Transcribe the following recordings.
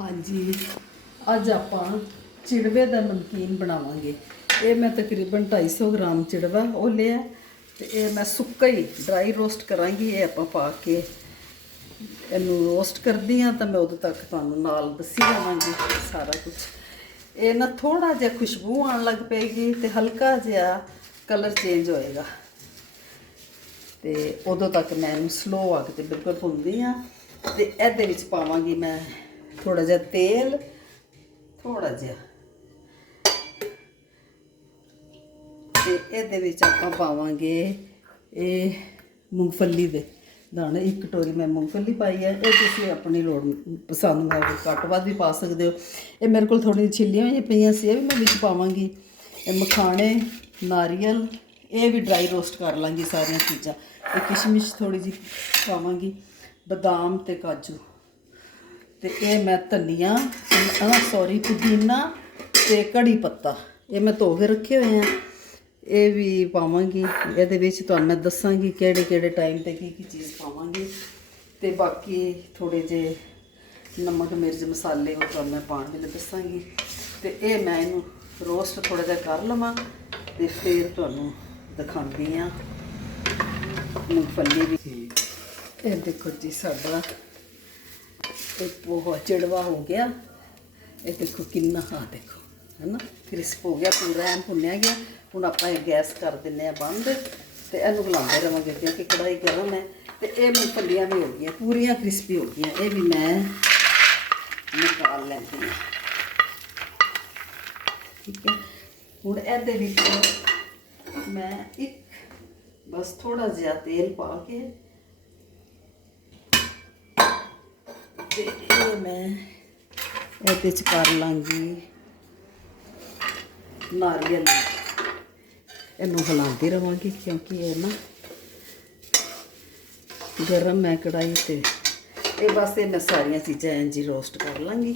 ਹਾਂਜੀ। ਅੱਜ ਆਪਾਂ ਚਿੜਵੇ ਦਾ ਨਮਕੀਨ ਬਣਾਵਾਂਗੇ। ਇਹ ਮੈਂ ਤਕਰੀਬਨ 250 ਗ੍ਰਾਮ ਚਿੜਵਾ ਉਹ ਲਿਆ ਤੇ ਇਹ ਮੈਂ ਸੁੱਕਾ ਹੀ ਡਰਾਈ ਰੋਸਟ ਕਰਾਂਗੀ, ਇਹ ਆਪਾਂ ਪਾ ਕੇ ਇਹਨੂੰ ਰੋਸਟ ਕਰਦੀ ਆ ਤਾਂ ਮੈਂ ਉਦੋਂ ਤੱਕ ਤੁਹਾਨੂੰ ਨਾਲ ਦੱਸੀ ਜਾਵਾਂਗੀ ਸਾਰਾ ਕੁਝ ਇਹ ਨਾ ਥੋੜਾ ਜਿਹਾ ਖੁਸ਼ਬੂ ਆਉਣ ਲੱਗ ਪਏਗੀ ਤੇ ਹਲਕਾ ਜਿਹਾ ਕਲਰ ਚੇਂਜ ਹੋਏਗਾ। ਤੇ ਉਦੋਂ ਤੱਕ ਮੈਂ ਇਹਨੂੰ ਸਲੋ ਅੱਗ ਤੇ ਬਿਲਕੁਲ ਭੁੰਨਦੀ ਆ ਤੇ ਇਹਦੇ ਵਿੱਚ ਪਾਵਾਂਗੀ ਮੈਂ ਥੋੜਾ ਜਿਹਾ ਤੇਲ ਥੋੜਾ ਜਿਹਾ। ਤੇ ਇਹਦੇ ਵਿੱਚ ਆਪਾਂ ਪਾਵਾਂਗੇ ਇਹ ਮੂੰਗਫਲੀ ਦੇ ਦਾਣੇ। ਇੱਕ ਕਟੋਰੀ ਮੈਂ ਮੂੰਗਫਲੀ ਪਾਈ ਹੈ। ਇਹ ਤੁਸੀਂ ਆਪਣੀ ਲੋੜ ਪਸੰਦ ਮੁਤਾਬਕ ਘੱਟ ਵੱਧ ਵੀ ਪਾ ਸਕਦੇ ਹੋ। ਇਹ ਮੇਰੇ ਕੋਲ ਥੋੜੀ ਛਿੱਲੀਆਂ ਹੋਈਆਂ ਪਈਆਂ ਸੀ, ਇਹ ਵੀ ਮੈਂ ਵਿੱਚ ਪਾਵਾਂਗੀ। ਇਹ ਮਖਾਣੇ, ਨਾਰੀਅਲ, ਇਹ ਵੀ ਡਰਾਈ ਰੋਸਟ ਕਰ ਲਾਂਗੀ ਸਾਰੀਆਂ ਚੀਜ਼ਾਂ। ਇਹ ਕਿਸ਼ਮਿਸ਼ ਥੋੜੀ ਜਿਹੀ ਪਾਵਾਂਗੀ। ਬਦਾਮ ਤੇ ਕਾਜੂ। ਤੇ ਇਹ ਮੈਂ ਧਨੀਆ ਆ ਸੌਰੀ ਪੁਦੀਨਾ ਤੇ ਕੜੀ ਪੱਤਾ। ਇਹ ਮੈਂ ਧੋ ਕੇ ਰੱਖੇ ਹੋਏ ਆ। ਇਹ ਵੀ ਪਾਵਾਂਗੀ। ਇਹਦੇ ਵਿੱਚ ਤੁਹਾਨੂੰ ਮੈਂ ਦੱਸਾਂਗੀ ਕਿਹੜੇ ਕਿਹੜੇ ਟਾਈਮ ਤੇ ਕੀ ਕੀ ਚੀਜ਼ ਪਾਵਾਂਗੀ। ਤੇ ਬਾਕੀ ਥੋੜੇ ਜੇ ਨਮਕ ਮਿਰਚ ਮਸਾਲੇ ਉਹ ਤੁਹਾਨੂੰ ਮੈਂ ਪਾਉਣ ਵੇਲੇ ਦੱਸਾਂਗੀ। ਤੇ ਇਹ ਮੈਂ ਇਹਨੂੰ ਰੋਸਟ ਥੋੜਾ ਜਿਹਾ ਕਰ ਲਵਾਂ ਤੇ ਫਿਰ ਤੁਹਾਨੂੰ ਦਿਖਾਉਂਦੀ ਆ। ਮੂੰਗਫਲੀ ਵੀ। ਇਹ ਦੇਖੋ ਜੀ ਸਾਡਾ ਇਹ ਪੋਹਾ ਚੜਵਾ ਹੋ ਗਿਆ। ਇਹ ਦੇਖੋ ਕਿੰਨਾ ਹਾਂ ਦੇਖੋ, ਹੈਨਾ? ਕ੍ਰਿਸਪ ਹੋ ਗਿਆ, ਪੂਰਾ ਐਨ ਭੁੰਨਿਆ ਗਿਆ। ਹੁਣ ਆਪਾਂ ਇਹ ਗੈਸ ਕਰ ਦਿੰਨੇ ਆ ਬੰਦ ਤੇ ਇਹਨੂੰ ਹਿਲਾਉਂਦੇ ਰਵਾਂਗੇ ਕਿਉਂਕਿ ਕੜਾਈ ਗਰਮ ਹੈ ਤੇ ਇਹ ਮੂੰਗਫਲੀਆਂ ਵੀ ਹੋ ਗਈਆਂ, ਪੂਰੀਆਂ ਕ੍ਰਿਸਪੀ ਹੋ ਗਈਆਂ। ਇਹ ਵੀ ਮੈਂ ਨਿਕਾਲ ਲੈਂਦੀ ਹਾਂ। ਠੀਕ ਹੈ? ਹੁਣ ਇਹਦੇ ਵਿੱਚ ਮੈਂ ਇੱਕ ਬਸ ਥੋੜਾ ਜਿਹਾ ਤੇਲ ਪਾ ਕੇ ਤੇ ਇਹ ਮੈਂ ਇਹਦੇ ਚ ਕਰ ਲਾਂਗੀ। ਨਾਰੀਅਲ। ਇਹਨੂੰ ਹਿਲਾਉਂਦੀ ਰਵਾਂਗੀ ਕਿਉਂਕਿ ਇਹ ਨਾ ਗਰਮ ਹੈ ਕੜਾਈ ਤੇ। ਇਹ ਬਸ ਇਹ ਮੈਂ ਸਾਰੀਆਂ ਚੀਜ਼ਾਂ ਇੰਜ ਹੀ ਰੋਸਟ ਕਰ ਲਾਂਗੀ।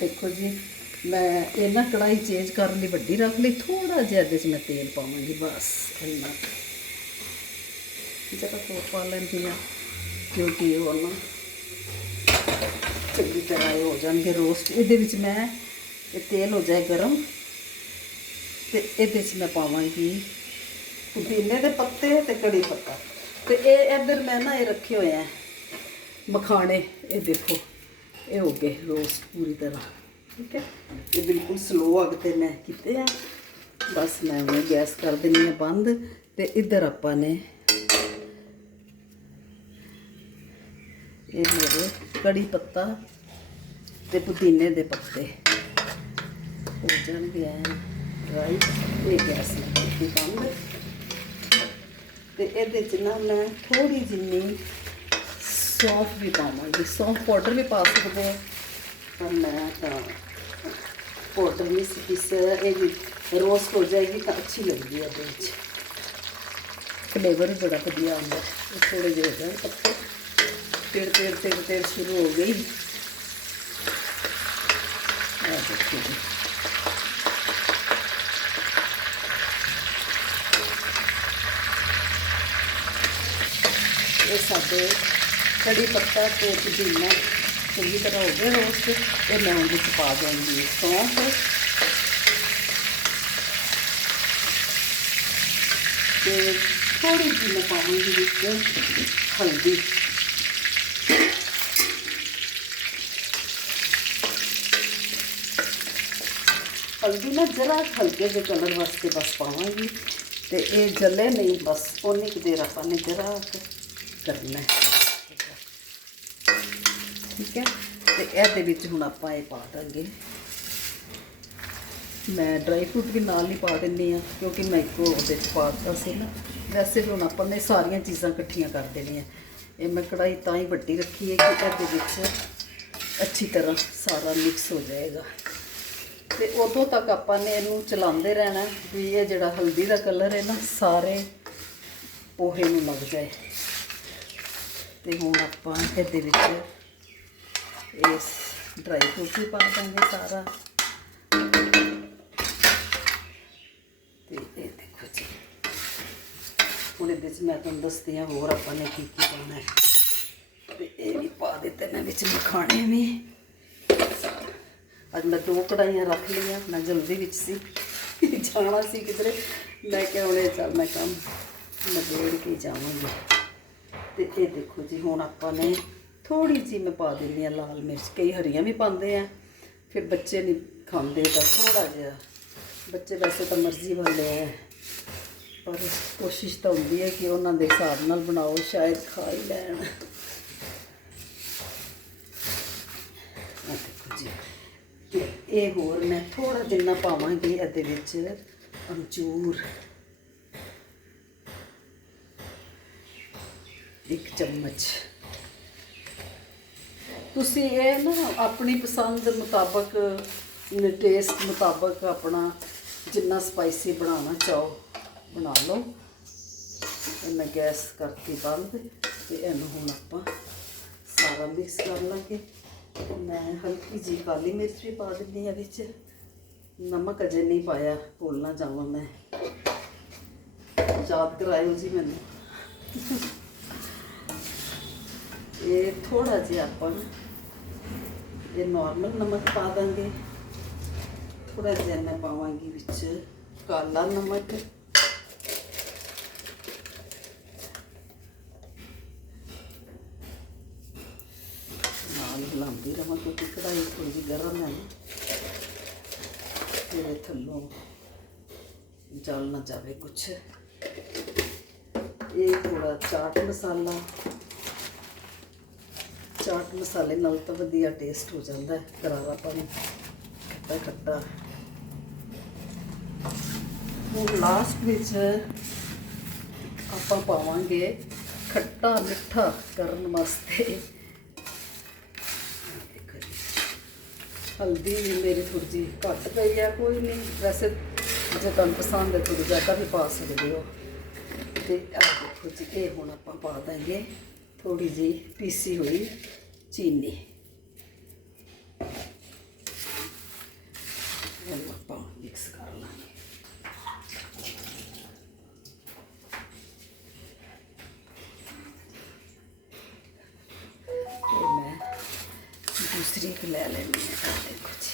ਦੇਖੋ ਜੀ, ਮੈਂ ਇਹ ਨਾ ਕੜਾਈ ਚੇਂਜ ਕਰਨ ਲਈ ਵੱਡੀ ਰੱਖ ਲਈ ਥੋੜਾ ਜਿਹਾ ਇਹਦੇ 'ਚ ਮੈਂ ਤੇਲ ਪਾਵਾਂਗੀ ਬਸ ਇੰਨਾ। ਜਰਾ ਹੋਰ ਪਾ ਲੈਂਦੀ ਹਾਂ ਕਿਉਂਕਿ ਉਹ ਨਾ ਚੰਗੀ ਤਰ੍ਹਾਂ ਇਹ ਹੋ ਜਾਣਗੇ ਰੋਸਟ। ਇਹਦੇ ਵਿੱਚ ਮੈਂ ਇਹ ਤੇਲ ਹੋ ਜਾਏ ਗਰਮ ਤੇ ਇਹਦੇ 'ਚ ਮੈਂ ਪਾਵਾਂਗੀ ਪੁਦੀਨੇ ਦੇ ਪੱਤੇ ਤੇ ਕੜੀ ਪੱਤਾ। ਤੇ ਇਹ ਇੱਧਰ ਮੈਂ ਨਾ ਇਹ ਰੱਖੇ ਹੋਏ ਆ ਮਖਾਣੇ। ਇਹ ਦੇਖੋ, ਇਹ ਹੋ ਗਏ ਰੋਸਟ ਪੂਰੀ ਤਰ੍ਹਾਂ, ਠੀਕ ਹੈ? ਇਹ ਬਿਲਕੁਲ ਸਲੋ ਅੱਗ ਤੇ ਮੈਂ ਕੀਤੇ ਆ। ਬਸ ਮੈਂ ਉਹ ਗੈਸ ਕਰ ਦਿੰਨੀ ਆ ਬੰਦ ਤੇ ਇੱਧਰ ਆਪਾਂ ਨੇ ਇਹ ਮੇਰੇ ਕੜੀ ਪੱਤਾ ਤੇ ਪੁਦੀਨੇ ਦੇ ਪੱਤੇ। ਹੋ ਜਾਣਗੇ ਐਨ ਡਰਾਈ ਇਹ ਗੈਸ ਦੀ ਬੰਦ। ਤੇ ਇਹਦੇ ਚ ਨਾ ਮੈਂ ਥੋੜੀ ਜਿੰਨੀ ਸੌਂਫ ਵੀ ਪਾਵਾਂਗੀ। ਸੌਂਫ ਪਾਊਡਰ ਵੀ ਪਾ ਸਕਦੇ ਹੋ। ਪਰ ਮੈਂ ਤਾਂ ਪਾਊਡਰ ਨਹੀਂ ਸੀ ਇਹ ਵੀ ਰੋਸਟ ਹੋ ਜਾਏਗੀ ਤਾਂ ਅੱਛੀ ਲੱਗਦੀ ਹੈ ਇਹਦੇ ਵਿੱਚ। ਫਲੇਵਰ ਵੀ ਬੜਾ ਵਧੀਆ ਆਉਂਦਾ। ਇਹ ਥੋੜੇ ਜਿਹੇ ਪੱਤੇ। ਤੇੜ ਤੇੜ ਤੇੜ ਤੇੜ ਸ਼ੁਰੂ ਹੋ ਗਈ। ਇਹ ਸਾਡੇ ਕੜੀ ਪੱਤਾ ਤੇ ਪੁਦੀਨਾ ਚੰਗੀ ਤਰ੍ਹਾਂ ਹੋ ਗਏ ਰੋਸਟ, ਇਹ ਮੈਂ ਉਹਦੇ ਵਿੱਚ ਪਾ ਦਿਆਂਗੀ ਸੌਂਫ। ਤੇ ਥੋੜੀ ਜਿਹੀ ਮੈਂ ਪਾਵਾਂਗੀ ਵਿੱਚ ਹਲਦੀ। ਹਲਦੀ ਨਾ ਜਰਾ ਹਲਕੇ ਜਿਹੇ ਕਲਰ ਵਾਸਤੇ ਬਸ ਪਾਵਾਂਗੀ। ਤੇ ਇਹ ਜਲੇ ਨਹੀਂ, ਬਸ ਉਹਨੇ ਕਿ ਦੇਰ ਆਪਾਂ ਨੇ ਜਰਾ ਕੁ ਕਰਨਾ ਠੀਕ ਹੈ। ਤੇ ਇਹਦੇ ਵਿੱਚ ਹੁਣ ਆਪਾਂ ਇਹ ਪਾ ਦਾਂਗੇ। ਮੈਂ ਡਰਾਈ ਫਰੂਟ ਵੀ ਨਾਲ ਹੀ ਪਾ ਦਿੰਨੀ ਆ ਕਿਉਂਕਿ ਮੈਂ ਇੱਕੋ ਉਹਦੇ ਚ ਪਾ ਦਿੱਤਾ ਸੀ ਨਾ। ਵੈਸੇ ਵੀ ਹੁਣ ਆਪਾਂ ਨੇ ਸਾਰੀਆਂ ਚੀਜ਼ਾਂ ਇਕੱਠੀਆਂ ਕਰ ਦੇਣੀਆਂ। ਇਹ ਮੈਂ ਕੜਾਈ ਤਾਂ ਹੀ ਵੱਡੀ ਰੱਖੀ ਹੈ ਕਿ ਇਹਦੇ ਵਿੱਚ ਅੱਛੀ ਤਰ੍ਹਾਂ ਸਾਰਾ ਮਿਕਸ ਹੋ ਜਾਏਗਾ। ਤੇ ਉਦੋਂ ਤੱਕ ਆਪਾਂ ਨੇ ਇਹਨੂੰ ਚਲਾਉਂਦੇ ਰਹਿਣਾ ਵੀ ਇਹ ਜਿਹੜਾ ਹਲਦੀ ਦਾ ਕਲਰ ਹੈ ਨਾ, ਸਾਰੇ ਪੋਹੇ ਨੂੰ ਲੱਗ ਜਾਏ। ਤੇ ਹੁਣ ਆਪਾਂ ਇਹਦੇ ਵਿੱਚ ਇਸ ਡਰਾਈ ਫਰੂਟ ਵੀ ਪਾ ਦਾਂਗੇ ਸਾਰਾ। ਤੇ ਇਹ ਦੇਖੋ ਜੀ। ਹੁਣ ਇਹਦੇ ਵਿੱਚ ਮੈਂ ਤੁਹਾਨੂੰ ਦੱਸਦੀ ਹਾਂ ਹੋਰ ਆਪਾਂ ਨੇ ਕੀ ਕੀ ਪਾਉਣਾ ਹੈ। ਤੇ ਇਹ ਵੀ ਪਾ ਵਿੱਚ ਮਖਾਣੇ ਵੀ। ਅੱਜ ਮੈਂ ਦੋ ਕੜਾਈਆਂ ਰੱਖ ਲਈਆਂ, ਮੈਂ ਜਲਦੀ ਵਿੱਚ ਸੀ। ਜਾਣਾ ਸੀ ਕਿਧਰੇ। ਮੈਂ ਕਿਹਾ ਹੁਣੇ ਚੱਲ ਮੈਂ ਕੰਮ ਨਬੇੜ ਕੇ ਜਾਵਾਂਗੀ। ਤੇ ਇਹ ਦੇਖੋ ਜੀ, ਹੁਣ ਆਪਾਂ ਨੇ ਥੋੜੀ ਜਿਹੀ ਮੈਂ ਪਾ ਦਿੰਦੀ ਆ ਲਾਲ ਮਿਰਚ। ਕਈ ਹਰੀਆਂ ਵੀ ਪਾਉਂਦੇ ਆ। ਫਿਰ ਬੱਚੇ ਨਹੀਂ ਖਾਂਦੇ ਤਾਂ ਥੋੜਾ ਜਿਹਾ। ਬੱਚੇ ਵੈਸੇ ਤਾਂ ਮਰਜ਼ੀ ਵਾਲੇ ਆ। ਪਰ ਕੋਸ਼ਿਸ਼ ਤਾਂ ਹੁੰਦੀ ਹੈ ਕਿ ਉਹਨਾਂ ਦੇ ਹਿਸਾਬ ਨਾਲ ਬਣਾਓ, ਸ਼ਾਇਦ ਖਾ ਹੀ ਲੈਣ। ਦੇਖੋ ਜੀ। ਇਹ ਹੋਰ ਮੈਂ ਥੋੜਾ ਜਿੰਨਾ ਪਾਵਾਂਗੀ ਇਹਦੇ ਵਿੱਚ ਅਮਚੂਰ। ਇੱਕ ਚਮਚ। ਤੁਸੀਂ ਇਹ ਨਾ ਆਪਣੀ ਪਸੰਦ ਮੁਤਾਬਕ ਟੇਸਟ ਮੁਤਾਬਕ ਆਪਣਾ ਜਿੰਨਾ ਸਪਾਈਸੀ ਬਣਾਉਣਾ ਚਾਹੋ, ਬਣਾ ਲਓ। ਇਹ ਮੈਂ ਗੈਸ ਕਰਤੀ ਬੰਦ ਤੇ ਇਹਨੂੰ ਹੁਣ ਆਪਾਂ ਸਾਰਾ ਮਿਕਸ ਕਰ ਲਾਂਗੇ। ਮੈਂ ਹਲਕੀ ਜੀ ਕਾਲੀ ਮਿਰਚ ਵੀ ਪਾ ਦਿੰਦੀ ਹਾਂ ਵਿੱਚ। ਨਮਕ ਅਜੇ ਨਹੀਂ ਪਾਇਆ ਭੁੱਲ ਨਾ ਜਾਵਾਂ ਮੈਂ। ਯਾਦ ਕਰਾਇਓ ਜੀ ਮੈਨੂੰ। ਇਹ ਥੋੜਾ ਜਿਹਾ ਆਪਾਂ ਇਹ ਨਾਰਮਲ ਨਮਕ ਪਾ ਦਾਂਗੇ। ਥੋੜਾ ਜਿਹਾ ਮੈਂ ਪਾਵਾਂਗੀ ਵਿੱਚ ਕਾਲਾ ਨਮਕ ਨਾਲ ਹਿਲਾਉਂਦੀ ਰਵਾਂ ਕਿਉਂਕਿ ਕੜਾਈ ਥੋੜੀ ਜਿਹੀ ਗਰਮ ਹੈ ਨਾ ਤੇਰੇ ਥੱਲੋਂ ਜਲ ਨਾ ਜਾਵੇ ਕੁਛ। ਇਹ ਥੋੜਾ ਚਾਟ ਮਸਾਲਾ। ਚਾਟ ਮਸਾਲੇ ਨਾਲ ਤਾਂ ਵਧੀਆ ਟੇਸਟ ਹੋ ਜਾਂਦਾ ਹੈ ਪਾਣੀ ਖੱਟਾ ਖੱਟਾ। ਹੁਣ ਲਾਸਟ ਵਿੱਚ ਆਪਾਂ ਪਾਵਾਂਗੇ ਖੱਟਾ ਮਿੱਠਾ ਕਰਨ ਵਾਸਤੇ ਦੇਖੋ ਜੀ। ਹਲਦੀ ਮੇਰੀ ਥੋੜੀ ਜਿਹੀ ਘੱਟ ਪਈ ਆ, ਕੋਈ ਨਹੀਂ। ਵੈਸੇ ਜੇ ਤੁਹਾਨੂੰ ਪਸੰਦ ਹੈ ਥੋੜੀ ਜ਼ਿਆਦਾ ਵੀ ਪਾ ਸਕਦੇ ਹੋ। ਤੇ ਆਹ ਦੇਖੋ ਜੀ, ਇਹ ਹੁਣ ਆਪਾਂ ਪਾ ਦਾਂਗੇ। ਥੋੜੀ ਜਿਹੀ ਪੀਸੀ ਹੋਈ ਚੀਨੀ। ਇਹਨੂੰ ਆਪਾਂ ਮਿਕਸ ਕਰ ਲਾਂਗੇ। ਦੂਸਰੀ ਇੱਕ ਲੈ ਲੈਣੀ ਹੈ ਆਹ ਦੇਖੋ ਜੀ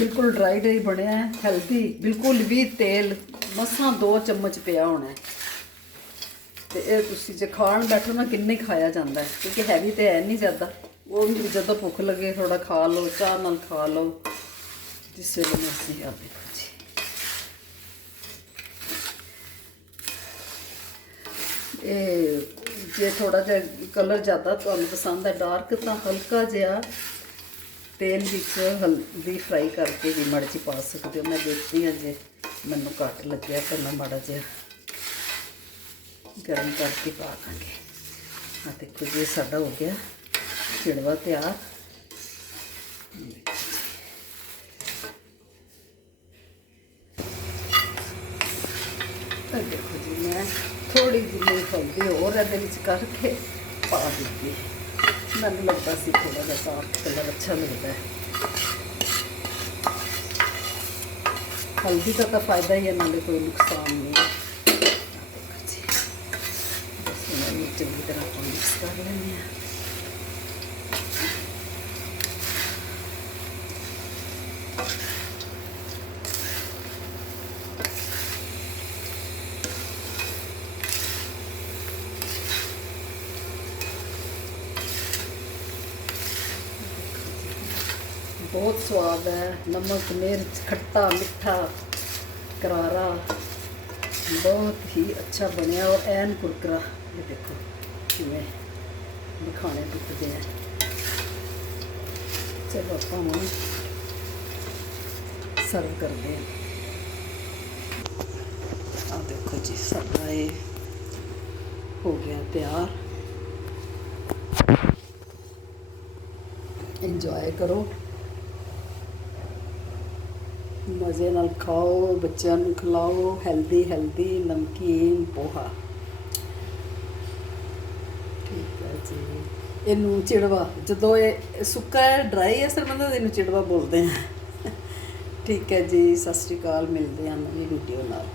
ਬਿਲਕੁਲ ਡਰਾਈ ਡਰਾਈ ਬਣਿਆ ਹੈ ਹੈਲਦੀ ਬਿਲਕੁਲ ਵੀ ਤੇਲ, ਮਸਾਂ 2 ਚਮਚ ਪਿਆ ਹੋਣਾ ਹੈ। ਤੇ ਇਹ ਤੁਸੀਂ ਜੇ ਖਾਣ ਬੈਠੋ ਨਾ, ਕਿੰਨੇ ਖਾਇਆ ਜਾਂਦਾ ਹੈ, ਕਿਉਂਕਿ ਹੈਵੀ ਤੇ ਹੈ ਨਹੀਂ ਜ਼ਿਆਦਾ। ਉਹ ਵੀ ਜਦੋਂ ਭੁੱਖ ਲੱਗੇ ਥੋੜਾ ਖਾ ਲਓ, ਚਾਹ ਨਾਲ ਖਾ ਲਓ, ਜਿਸ ਵੇਲੇ ਮਰਜ਼ੀ ਆ ਦੇਖੋ ਜੀ। ਇਹ ਜੇ ਥੋੜਾ ਜਿਹਾ ਕਲਰ ਜ਼ਿਆਦਾ ਤੁਹਾਨੂੰ ਪਸੰਦ ਹੈ ਡਾਰਕ ਤਾਂ ਹਲਕਾ ਜਿਹਾ ਤੇਲ ਵਿੱਚ ਹਲਦੀ ਫਰਾਈ ਕਰਕੇ ਵੀ ਮਰਚੀ ਪਾ ਸਕਦੇ ਹੋ। ਮੈਂ ਦੇਖਦੀ ਹਾਂ ਜੇ ਮੈਨੂੰ ਘੱਟ ਲੱਗਿਆ ਤਾਂ ਮੈਂ ਮਾੜਾ ਜਿਹਾ ਗਰਮ ਕਰਕੇ ਪਾ ਦਾਂਗੇ। ਆ ਦੇਖੋ ਜੀ ਸਾਡਾ ਹੋ ਗਿਆ ਛਿੜਵਾ ਤਿਆਰ। ਦੇਖੋ ਜੀ, ਮੈਂ ਥੋੜੀ ਜਿਹੀ ਹਲਦੀ ਹੋਰ ਇਹਦੇ ਵਿੱਚ ਕਰਕੇ ਪਾ ਦਿੱਤੀ। ਮੈਨੂੰ ਲੱਗਦਾ ਸੀ ਥੋੜਾ ਜਿਹਾ ਸਾਫ਼ ਕਲਰ ਅੱਛਾ ਮਿਲਦਾ ਹੈ। ਹਲਦੀ ਦਾ ਤਾਂ ਫਾਇਦਾ ਹੀ ਹੈ, ਨਾਲੇ ਕੋਈ ਨੁਕਸਾਨ ਨਹੀਂ ਹੈ ਆਹ ਦੇਖੋ ਜੀ ਬਸ ਹੁਣ ਇਹਨੂੰ ਚੰਗੀ ਤਰ੍ਹਾਂ ਆਪਾਂ ਮਿਕਸ ਕਰ ਲੈਂਦੇ ਹਾਂ ਬਹੁਤ ਸਵਾਦ ਹੈ। ਨਮਕ, ਮਿਰਚ, ਖੱਟਾ, ਮਿੱਠਾ, ਕਰਾਰਾ। ਬਹੁਤ ਹੀ ਅੱਛਾ ਬਣਿਆ ਔਰ ਐਨ ਕੁਰਕਰਾ। ਇਹ ਦੇਖੋ ਕਿਵੇਂ ਦਿਖਾਣੇ ਟੁੱਟਦੇ ਆ। ਚਲੋ ਆਪਾਂ ਹੁਣ ਸਰਵ ਕਰਦੇ ਹਾਂ। ਆ ਦੇਖੋ ਜੀ, ਸਾਡਾ ਇਹ ਹੋ ਗਿਆ ਤਿਆਰ। ਇੰਜੋਏ ਕਰੋ। ਮਜ਼ੇ ਨਾਲ ਖਾਓ, ਬੱਚਿਆਂ ਨੂੰ ਖਿਲਾਓ ਹੈਲਦੀ ਹੈਲਦੀ ਨਮਕੀਨ, ਪੋਹਾ। ਠੀਕ ਹੈ ਜੀ। ਇਹਨੂੰ ਚਿੜਵਾ, ਜਦੋਂ ਇਹ ਸੁੱਕਾ ਹੈ ਡਰਾਈ ਹੈ ਸਰਬੰਧ ਇਹਨੂੰ ਚਿੜਵਾ ਬੋਲਦੇ ਆ ਠੀਕ ਹੈ ਜੀ, ਸਤਿ ਸ਼੍ਰੀ ਅਕਾਲ, ਮਿਲਦੇ ਹਾਂ ਨਵੀਂ ਵੀਡੀਓ ਨਾਲ।